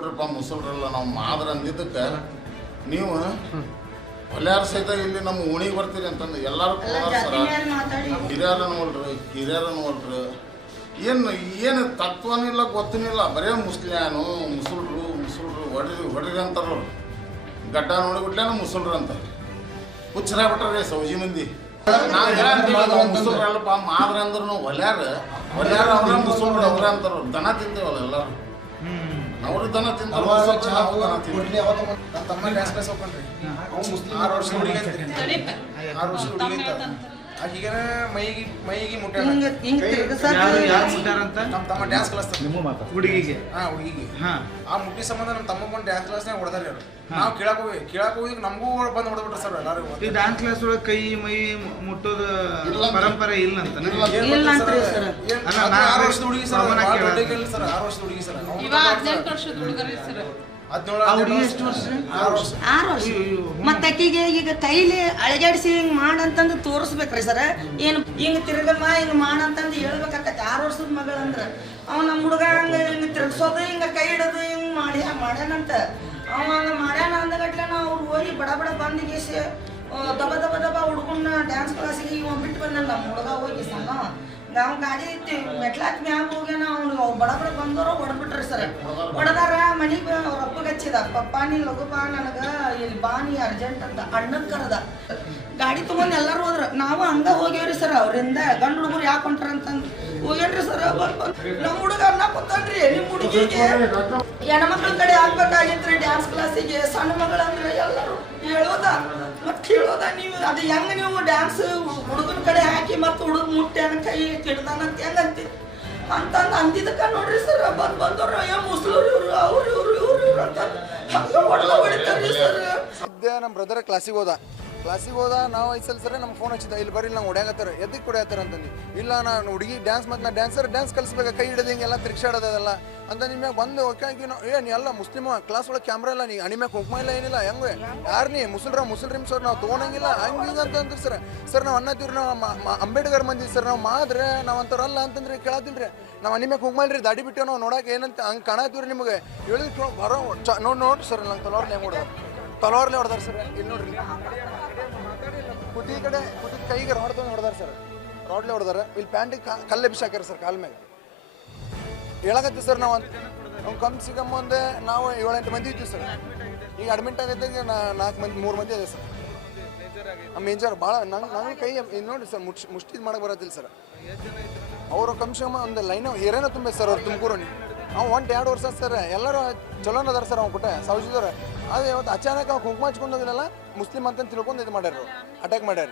ಬಿಡ್ರಪ್ಪ ಮುಸಲ್ರಲ್ಲ ನಾವು ಮಾದ್ರ ಅಂದಿದ್ದಕ್ಕೆ ನೀವು ಹೊಲ್ಯಾರ ಸಹಿತ ಇಲ್ಲಿ ನಮ್ಮ ಓಣಿಗೆ ಬರ್ತೀರಿ ಅಂತಂದು ಎಲ್ಲರೂ ಸರ ಹಿರಿಯರ ನೋಡ್ರಿ ಏನು ತತ್ವನಿಲ್ಲ ಗೊತ್ತನಿಲ್ಲ ಬರೇ ಮುಸಲ್ರು ಹೊಡ್ರಿ ಅಂತಾರ ಗಡ್ಡ ನೋಡಿಬಿಟ್ಲೇನ ಮುಸಲ್ರು ಅಂತ ಹುಚ್ಚರ ಬಿಟ್ರೆ ಸೌಜಿ ಮಂದಿ ನಾವು ಹೇಳ್ತೀವಿ ಮುಸಲ್ರಲ್ಲಪ್ಪ ಮಾದ್ರ ಅಂದ್ರೂ ಹೊಲ್ಯಾರ ಅವ್ರ ಮುಸಲ್ರು ಅವ್ರ ಅಂತಾರ ದನ ತಿಂತೇವಲ್ಲ ಎಲ್ಲರೂ ಅವರು ದನ ತಿಂತಾರೆ ನನ್ನ ತಮ್ಮ ಡ್ಯಾನ್ಸ್ ಕ್ಲಾಸ್ ಹೋಗ್ಕೊಂಡ್ರಿ ಅವ್ನು ಮುಸ್ಲಿಂ 6 ವರ್ಷದ ಹುಡುಗಿ ಅಂತ 6 ವರ್ಷದ ಹುಡುಗಿ ಅಂತ ಆಕಿಗನ ಮೈಗೆ ಮುಟ್ಟಾರ ನಮ್ಮ ತಮ್ಮ ಡ್ಯಾನ್ಸ್ ಕ್ಲಾಸ್ ಹುಡುಗಿಗೆ ಹುಡುಗಿಗೆ ಆ ಮುಟ್ಟಿ ಸಂಬಂಧ ನಮ್ಮ ತಮ್ಮ ಬಂದು ಡ್ಯಾನ್ಸ್ ಕ್ಲಾಸ್ನಾಗ ಹೊಡೆದಾರೆ ಅವ್ರು ನಾವು ಕೇಳಕ್ ಹೋಗಿ ನಮಗೂ ಬಂದು ಹೊಡೆದ್ಬಿಟ್ರೆ ಸರ್ ಎಲ್ಲರೂ ಈ ಡ್ಯಾನ್ಸ್ ಕ್ಲಾಸ್ ಒಳಗೆ ಕೈ ಮೈ ಮುಟ್ಟೋದು ಪರಂಪರೆ ಇಲ್ಲ ಅಂತ 6 ವರ್ಷದ ಹುಡುಗಿ ಸರ್ 6 ವರ್ಷದ ಹುಡುಗಿ ಸರ್ 18 ವರ್ಷದ ಹುಡುಗರಿ ಸರ್ 17 ಎಷ್ಟು ವರ್ಷ 6 ವರ್ಷ ಮತ್ತೆ ಆಕಿಗೆ ಈಗ ಕೈಲಿ ಅಳಗಾಡಿಸಿ ಹಿಂಗ್ ಮಾಡಂತಂದು ತೋರಿಸ್ಬೇಕ್ರಿ ಸರ್ ಏನು ಹಿಂಗ್ ತಿರ್ಗಮ್ಮ ಹಿಂಗ್ ಮಾಡಂತಂದು ಹೇಳ್ಬೇಕಾಕತ್ತೆ 6 ವರ್ಷದ ಮಗಳಂದ್ರ ಅವ ನಮ್ಮ ಹುಡುಗ ಹಂಗ ಹಿಂಗ್ ತಿರ್ಗ್ಸೋದು ಹಿಂಗ ಕೈ ಹಿಡೋದು ಹಿಂಗ್ ಮಾಡ್ಯಾನಂತ ಅವ ಹಂಗ ಮಾಡ್ಯಾನ ಅಂದಗಟ್ಲೆ ನಾವು ಅವ್ರು ಹೋಗಿ ಬಡ ಬಂದಿಗೇಸಿ ದಬ ಹುಡುಗನ್ನ ಡ್ಯಾನ್ಸ್ ಕ್ಲಾಸಿಗೆ ಇವ ಬಿಟ್ಟು ಬಂದ ನಮ್ಮ ಹುಡುಗ ಹೋಗಿ ಸಣ್ಣ ನಾವು ಗಾಡಿ ಮೆಟ್ಲಾಕ್ ಮ್ಯಾಗ ಹೋಗ್ಯಾನ ಅವ್ರು ಬಡ ಬಂದವರು ಹೊಡೆದ್ಬಿಟ್ರಿ ಸರ್ ಹೊಡೆದಾರ ಮನೆಗೆ ಅವ್ರ ಅಪ್ಪಗೆ ಹಚ್ಚಿದ ಪಪ್ಪ ನೀ ಲಘು ಬಾ ನನಗೆ ಇಲ್ಲಿ ಬಾ ನೀ ಅರ್ಜೆಂಟ್ ಅಂತ ಅಣ್ಣನ ಕರೆದ ಗಾಡಿ ತೊಗೊಂಡು ಎಲ್ಲರೂ ಹೋದ್ರ ನಾವು ಹಂಗ ಹೋಗ್ಯಾವ್ರಿ ಸರ್ ಅವರಿಂದ ಗಂಡು ಹುಡುಗರು ಯಾಕೆ ಹೊಂಟ್ರ ಅಂತಂದು ಹೋಗ್ಯಾನ್ರಿ ಸರ್ ನಮ್ಮ ಹುಡುಗ ಅನ್ನ ಕೂತನ್ರಿ ನಿಮ್ಮ ಹುಡುಗಿಗೆ ಹೆಣ್ಮಕ್ಳ ಕಡೆ ಹಾಕ್ಬೇಕಾಗಿತ್ರಿ ಡ್ಯಾನ್ಸ್ ಕ್ಲಾಸಿಗೆ ಸಣ್ಣ ಮಗಳಂದ್ರೆ ಎಲ್ಲರೂ ಹೇಳೋದ ಮತ್ತೆ ಕೇಳೋದ ನೀವು ಅದು ಹೆಂಗ ನೀವು ಡ್ಯಾನ್ಸ್ ಹುಡುಗನ ಕಡೆ ಹಾಕಿ ಮತ್ತೆ ಹುಡುಗ ಮುಟ್ಟ್ಯಾನ ಕೈ ಕಿಡ್ದಾನಂತ ಹೆಂಗಂತಿ ಅಂತಂದು ಅಂದಿದ್ದಕ್ಕ ನೋಡ್ರಿ ಸರ್ ಬಂದವ್ರು ಮುಸ್ಲೂರು ಇವ್ರು ಅವ್ರು ಇವ್ರು ಅಂತ ಹೊಡಿತಾರ್ರಿ ಸರ್ ಸದ್ಯ ನಮ್ಮ ಬ್ರದರ್ ಕ್ಲಾಸಿಗೆ ಹೋದ ನಾವು 5 ಸಲ ಸರ್ ನಮ್ಮ ಫೋನ್ ಹಚ್ಚಿದ ಇಲ್ಲಿ ಬರ್ರಿ ನಾವು ಹೊಡ್ಯಾಗತ್ತಾರ ಎದಕ್ಕೆ ಹೊಡ್ಯಾತಾರ ಅಂತಂದು ಇಲ್ಲ ನಾನು ಹುಡುಗಿ ಡ್ಯಾನ್ಸ್ ಮತ್ತು ನಾ ಡ್ಯಾನ್ಸ್ ಕಲಿಸ್ಬೇಕು ಕೈ ಹಿಡಿದು ಹಿಂಗೆಲ್ಲ ತಿರ್ಗ್ಸಾಡೋದಲ್ಲ ಅಂತ ನಿಮ್ಗೆ ಬಂದು ಓಕೆ ನಾವು ನೀ ಎಲ್ಲ ಮುಸ್ಲಿಮ ಕ್ಲಾಸ್ ಒಳಗೆ ಕ್ಯಾಮ್ರಾ ಇಲ್ಲ ನೀ ಅಣಿಮ್ಯಾಗ ಕುಂಕುಮ ಇಲ್ಲ ಏನಿಲ್ಲ ಹೆಂಗೆ ಯಾರು ನೀ ಮುಸ್ಲಿಮ್ ಸರ್ ನಾವು ತೊಗೊಳಂಗಿಲ್ಲ ಹಂಗೆ ಅಂತ ಅಂದ್ರಿ ಸರ್ ನಾವು ಅನ್ನತ್ತೀವ್ರಿ ನಾವು ಅಂಬೇಡ್ಕರ್ ಮಂದಿ ಸರ್ ನಾವು ಮಾದ್ರೆ ನಾವು ಅಂಥವ್ರಲ್ಲ ಅಂತಂದ್ರೆ ಕೇಳತ್ತಿಲ್ರಿ ನಾವು ಅಣಿಮ್ಯಾಗ ಕುಂಕುಮ ಇಲ್ರಿ ದಾಡಿ ಬಿಟ್ಟು ನಾವು ನೋಡಕ್ಕೆ ಏನಂತ ಹಂಗೆ ಕಾಣತ್ತೀವ್ರಿ ನಿಮಗೆ ಹೇಳಿದ್ರು ಬರೋ ನೋಡ್ರಿ ಸರ್ ನಂಗೆ ತಲವಾರ್ಲೆ ಹೊಡೆದಾರ ಸರ್ ಇಲ್ಲಿ ನೋಡ್ರಿ ಕುದಿ ಕೈಗೆ ರಾಡ್ ತೊಗೊಂಡು ಹೊಡೆದಾರ ಸರ್ ರಾಡ್ಲೆ ಹೊಡೆದಾರ ಇಲ್ಲಿ ಪ್ಯಾಂಟಿಗೆ ಕಲ್ಲೆ ಬಿಸಿ ಹಾಕ್ಯಾರ ಸರ್ ಕಾಲ ಮ್ಯಾಗ ಹೇಳಕತ್ತೀವಿ ಸರ್ ನಾವು ಕಮ್ಮಿ ಒಂದೇ ನಾವು 7-8 ಮಂದಿ ಇದ್ದೀವಿ ಸರ್ ಈಗ ಅಡ್ಮಿಟ್ ಆಗಿದ್ದಂಗೆ 3 ಮಂದಿ ಇದೆ ಸರ್ ಮೇಜರ್ ಭಾಳ ನಂಗೆ ಕೈ ನೋಡಿ ಸರ್ ಮುಷ್ಟಿದ್ ಮಾಡಕ್ಕೆ ಬರೋದಿಲ್ಲ ಸರ್ ಅವರು ಕಮ್ಮಿ ಒಂದು ಲೈನ್ ಹಿರೇನ ತುಂಬ ಸರ್ ಅವ್ರು ತುಮಕೂರು ಅವ್ನು 1-2 ವರ್ಷ ಸರ್ ಎಲ್ಲರೂ ಚಲೋನ ಅದಾರ ಸರ್ ಅವ್ನು ಕೊಟ್ಟೆ ಸೌಜಿದವ್ರೆ ಅದು ಇವತ್ತು ಅಚಾನಕ್ ಅವ್ನು ಕುಂಕುಮ ಹಚ್ಕೊಂಡು ಹೋಗಿಲ್ಲ ಮುಸ್ಲಿಮ್ ಅಂತ ತಿಳ್ಕೊಂಡು ಇದು ಮಾಡ್ಯಾರ ಅಟ್ಯಾಕ್ ಮಾಡ್ಯಾರ